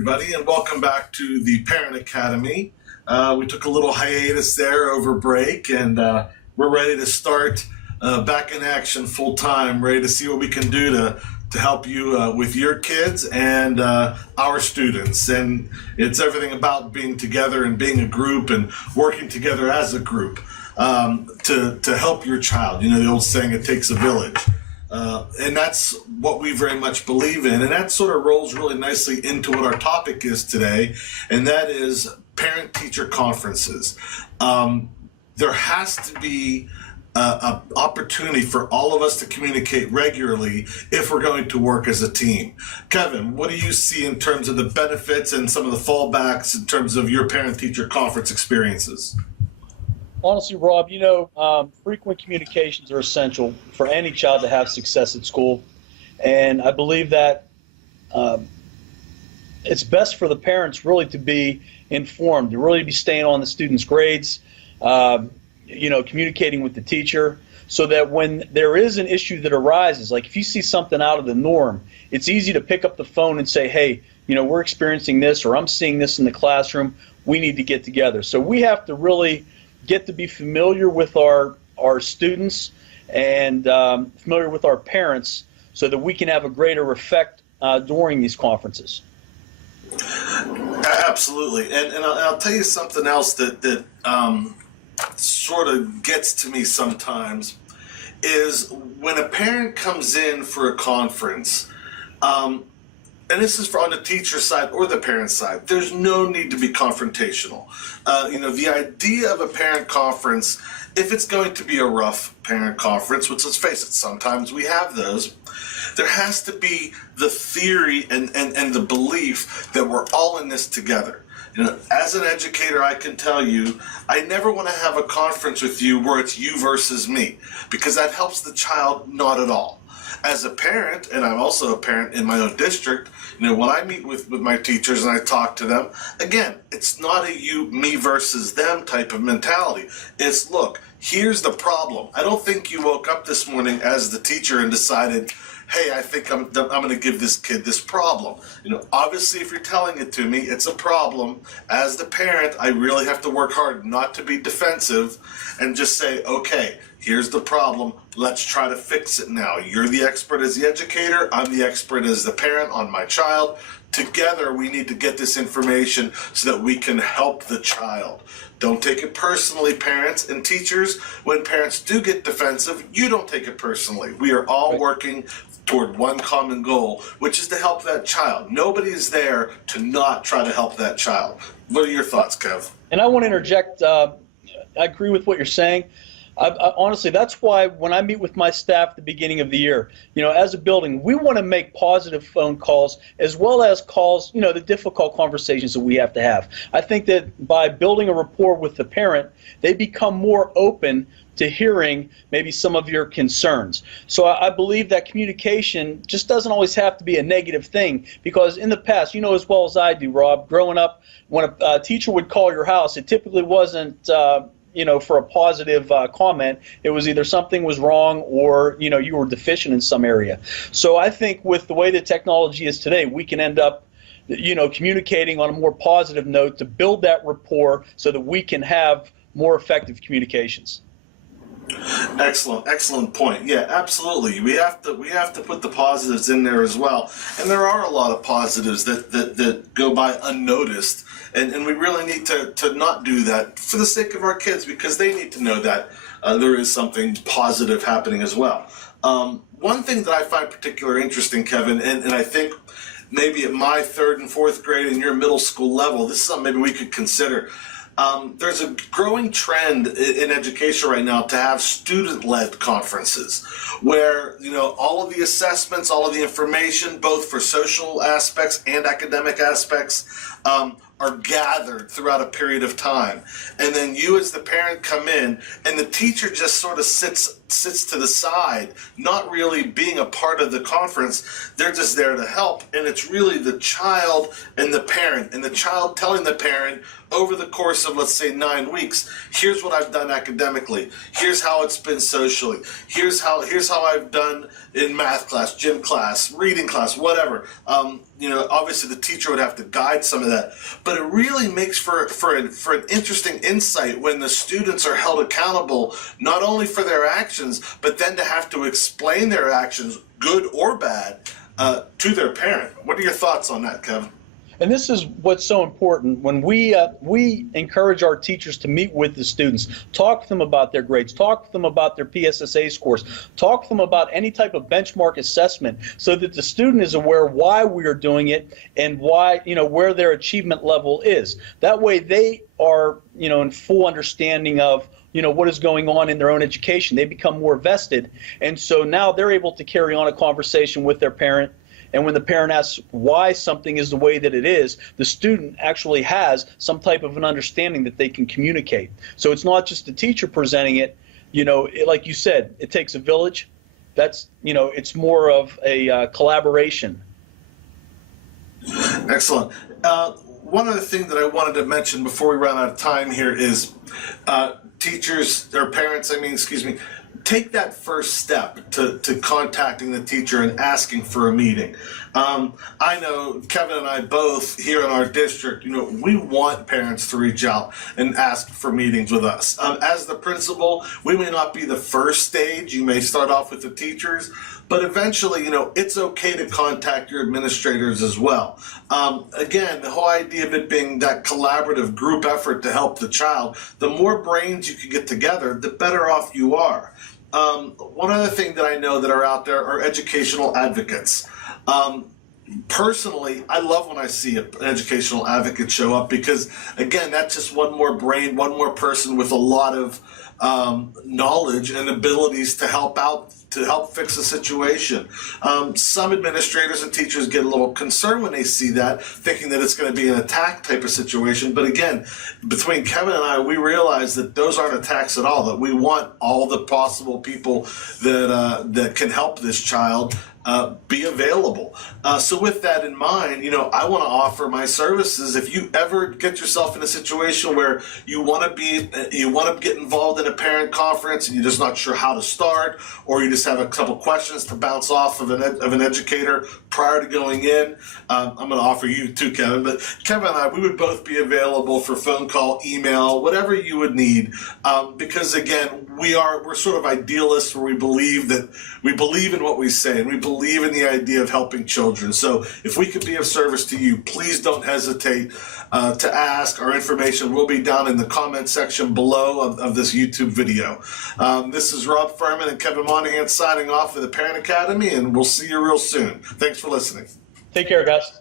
everybody, and welcome back to the Parent Academy. We took a little hiatus there over break, and we're ready to start back in action full time, ready to see what we can do to help you with your kids and our students. And it's everything about being together and being a group and working together as a group to help your child. You know, the old saying, it takes a village. And that's what we very much believe in. And that sort of rolls really nicely into what our topic is today, and that is parent-teacher conferences. There has to be an opportunity for all of us to communicate regularly if we're going to work as a team. Kevin, what do you see in terms of the benefits and some of the fallbacks in terms of your parent-teacher conference experiences? Honestly, Rob, frequent communications are essential for any child to have success at school. And I believe that it's best for the parents really to be informed, to really be staying on the students' grades, communicating with the teacher, so that when there is an issue that arises, like if you see something out of the norm, it's easy to pick up the phone and say, hey, we're experiencing this, or I'm seeing this in the classroom, we need to get together. So we have to really get to be familiar with our students and familiar with our parents so that we can have a greater effect during these conferences. Absolutely. And I'll tell you something else that sort of gets to me sometimes is when a parent comes in for a conference, and this is for on the teacher side or the parent side, there's no need to be confrontational. The idea of a parent conference, if it's going to be a rough parent conference, which let's face it, sometimes we have those, there has to be the theory and the belief that we're all in this together. As an educator, I can tell you, I never want to have a conference with you where it's you versus me, because that helps the child not at all. As a parent, and I'm also a parent in my own district, when I meet with my teachers and I talk to them, again, it's not a you, me versus them type of mentality. It's, look, here's the problem. I don't think you woke up this morning as the teacher and decided, hey, I think I'm going to give this kid this problem. Obviously, if you're telling it to me, it's a problem. As the parent, I really have to work hard not to be defensive and just say, okay, here's the problem. Let's try to fix it now. You're the expert as the educator. I'm the expert as the parent on my child. Together, we need to get this information so that we can help the child. Don't take it personally, parents and teachers. When parents do get defensive, you don't take it personally. We are all working toward one common goal, which is to help that child. Nobody is there to not try to help that child. What are your thoughts, Kev? And I want to interject. I agree with what you're saying. Honestly, that's why when I meet with my staff at the beginning of the year, as a building, we want to make positive phone calls as well as calls, the difficult conversations that we have to have. I think that by building a rapport with the parent, they become more open to hearing maybe some of your concerns. So I believe that communication just doesn't always have to be a negative thing, because in the past, as well as I do, Rob, growing up, when a teacher would call your house, it typically wasn't for a positive comment. It was either something was wrong or, you were deficient in some area. So I think with the way the technology is today, we can end up, communicating on a more positive note to build that rapport so that we can have more effective communications. Excellent point. Yeah, absolutely. We have to put the positives in there as well. And there are a lot of positives that go by unnoticed. And we really need to not do that for the sake of our kids, because they need to know that there is something positive happening as well. One thing that I find particularly interesting, Kevin, and I think maybe at my 3rd and 4th grade and your middle school level, this is something maybe we could consider. There's a growing trend in education right now to have student-led conferences where, all of the assessments, all of the information, both for social aspects and academic aspects, are gathered throughout a period of time. And then you as the parent come in and the teacher just sort of sits sits to the side, not really being a part of the conference. They're just there to help. And it's really the child and the parent, and the child telling the parent over the course of, let's say, 9 weeks, here's what I've done academically. Here's how it's been socially. Here's how I've done in math class, gym class, reading class, whatever. Obviously the teacher would have to guide some of that, but it really makes for an interesting insight when the students are held accountable, not only for their actions, but then to have to explain their actions, good or bad, to their parent. What are your thoughts on that, Kevin? And this is what's so important when we encourage our teachers to meet with the students, talk to them about their grades, talk to them about their PSSA scores, talk to them about any type of benchmark assessment, so that the student is aware why we are doing it and why, where their achievement level is. That way they are, in full understanding of what is going on in their own education. They become more vested, and so now they're able to carry on a conversation with their parent. And when the parent asks why something is the way that it is, the student actually has some type of an understanding that they can communicate. So it's not just the teacher presenting it. Like you said, it takes a village. That's, it's more of a collaboration. Excellent. One other thing that I wanted to mention before we run out of time here is teachers, or parents, take that first step to contacting the teacher and asking for a meeting. I know Kevin and I both here in our district, we want parents to reach out and ask for meetings with us. As the principal, we may not be the first stage. You may start off with the teachers, but eventually, it's okay to contact your administrators as well. Again, the whole idea of it being that collaborative group effort to help the child, the more brains you can get together, the better off you are. One other thing that I know that are out there are educational advocates. Personally, I love when I see an educational advocate show up, because, again, that's just one more brain, one more person with a lot of knowledge and abilities to help out, to help fix a situation. Some administrators and teachers get a little concerned when they see that, thinking that it's going to be an attack type of situation. But again, between Kevin and I, we realize that those aren't attacks at all, that we want all the possible people that can help this child be available. So with that in mind, I want to offer my services. If you ever get yourself in a situation where you want to get involved in a parent conference and you're just not sure how to start, or you just have a couple questions to bounce off of an educator prior to going in, I'm going to offer you too, Kevin. But Kevin and I, we would both be available for phone call, email, whatever you would need, because again, we're sort of idealists, where we believe in what we say, and we believe in the idea of helping children. So if we could be of service to you, please don't hesitate to ask. Our information will be down in the comment section below of this YouTube video. This is Rob Furman and Kevin Monahan signing off for the Parent Academy, and we'll see you real soon. Thanks for listening. Take care, guys.